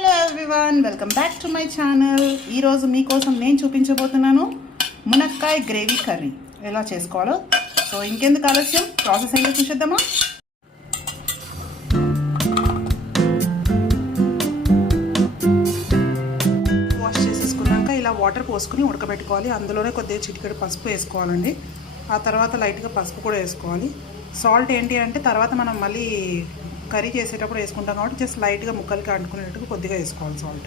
Hello everyone, welcome back to my channel. ఈరోజు మీకోసం నేను చూపించబోతున్నాను మునక్కాయ గ్రేవీ కర్రీ ఎలా చేసుకోవాలో. సో ఇంకెందుకు ఆలస్యం, ప్రాసెస్ ఏంటో చూసేద్దామా. వాష్ చేసేసుకున్నాక ఇలా వాటర్ పోసుకుని ఉడకబెట్టుకోవాలి. అందులోనే కొద్దిగా చిటికెడు పసుపు వేసుకోవాలండి. ఆ తర్వాత లైట్గా పసుపు కూడా వేసుకోవాలి. సాల్ట్ ఏంటి అంటే తర్వాత మనం మళ్ళీ కర్రీ చేసేటప్పుడు వేసుకుంటాం కాబట్టి జస్ట్ లైట్గా ముక్కలకి అంటుకునేటట్టుగా కొద్దిగా వేసుకోవాలి సాల్ట్.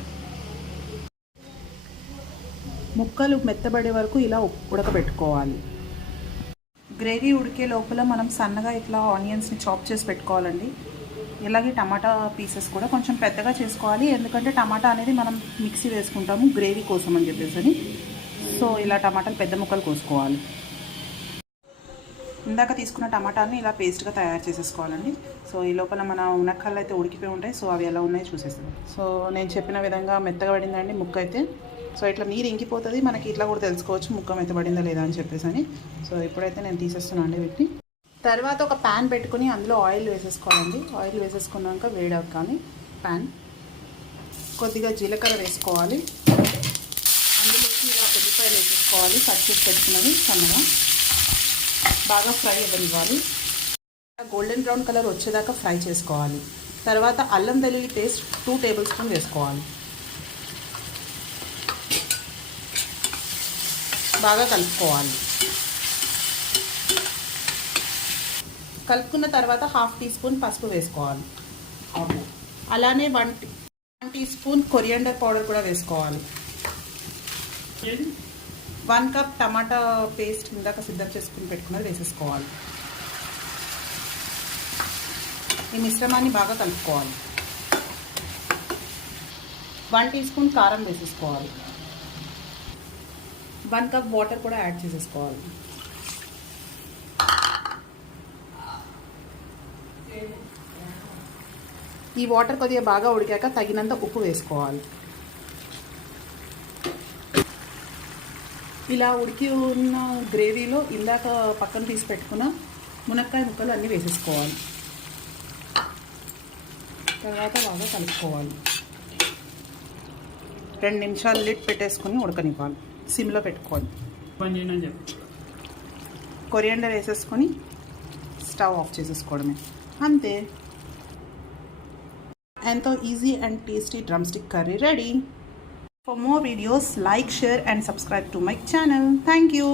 ముక్కలు మెత్తబడే వరకు ఇలా ఉడకబెట్టుకోవాలి. గ్రేవీ ఉడికే లోపల మనం సన్నగా ఇట్లా ఆనియన్స్ని చాప్ చేసి పెట్టుకోవాలండి. ఇలాగే టమాటా పీసెస్ కూడా కొంచెం పెద్దగా చేసుకోవాలి, ఎందుకంటే టమాటా అనేది మనం మిక్సీ వేసుకుంటాము గ్రేవీ కోసం అని చెప్పేసి. సో ఇలా టమాటాలు పెద్ద ముక్కలు కోసుకోవాలి. ఇందాక తీసుకున్న టమాటాని ఇలా పేస్ట్గా తయారు చేసేసుకోవాలండి. సో ఈ లోపల మన మునక్కాయలు అయితే ఉడికిపోయి ఉంటాయి. సో అవి ఎలా ఉన్నాయో చూసేస్తాం. సో నేను చెప్పిన విధంగా మెత్తగా పడిందండి ముక్క అయితే. సో ఇట్లా నీరు ఇంకిపోతుంది, మనకి ఇట్లా కూడా తెలుసుకోవచ్చు ముక్క మెత్తబడిందా లేదా అని చెప్పేసి. సో ఇప్పుడైతే నేను తీసేస్తున్నాను అండి వీటిని. తర్వాత ఒక ప్యాన్ పెట్టుకుని అందులో ఆయిల్ వేసేసుకోవాలండి. ఆయిల్ వేసేసుకున్నాక వేడవగానే ప్యాన్ కొద్దిగా జీలకర్ర వేసుకోవాలి. అందులోకి ఇలా ఉల్లిపాయలు వేసేసుకోవాలి, కట్ చేసి పెట్టుకున్నవి సన్నగా. బాగా ఫ్రై అవ్వనివ్వాలి. గోల్డెన్ బ్రౌన్ కలర్ వచ్చేదాకా ఫ్రై చేసుకోవాలి. తర్వాత అల్లం వెల్లుల్లి పేస్ట్ 2 టేబుల్ స్పూన్ వేసుకోవాలి. బాగా కలుపుకోవాలి. కలుపుకున్న తర్వాత 1/2 టీ స్పూన్ పసుపు వేసుకోవాలి. అలానే 1 టీ స్పూన్ కొరియాండర్ పౌడర్ కూడా వేసుకోవాలి. 1 కప్ టమాటా పేస్ట్ ఇందాక సిద్ధం చేసుకుని పెట్టుకున్నది వేసేసుకోవాలి. ఈ మిశ్రమాన్ని బాగా కలుపుకోవాలి. 1 టీ స్పూన్ కారం వేసేసుకోవాలి. 1 కప్ వాటర్ కూడా యాడ్ చేసేసుకోవాలి. ఈ వాటర్ కొద్దిగా బాగా ఉడికాక తగినంత ఉప్పు వేసుకోవాలి. ఇలా ఉడికి ఉన్న గ్రేవీలో ఇందాక పక్కన తీసి పెట్టుకున్న మునక్కాయ ముక్కలు అన్నీ వేసేసుకోవాలి. తర్వాత బాగా కలుపుకోవాలి. 2 నిమిషాలు లిడ్ పెట్టేసుకుని ఉడకనివ్వాలి. సిమ్లో పెట్టుకోవాలి. కొరియాండర్ వేసేసుకొని స్టవ్ ఆఫ్ చేసేసుకోవడమే, అంతే. ఎంతో easy and tasty drum stick curry ready. For more videos, like, share and subscribe to my channel. Thank you.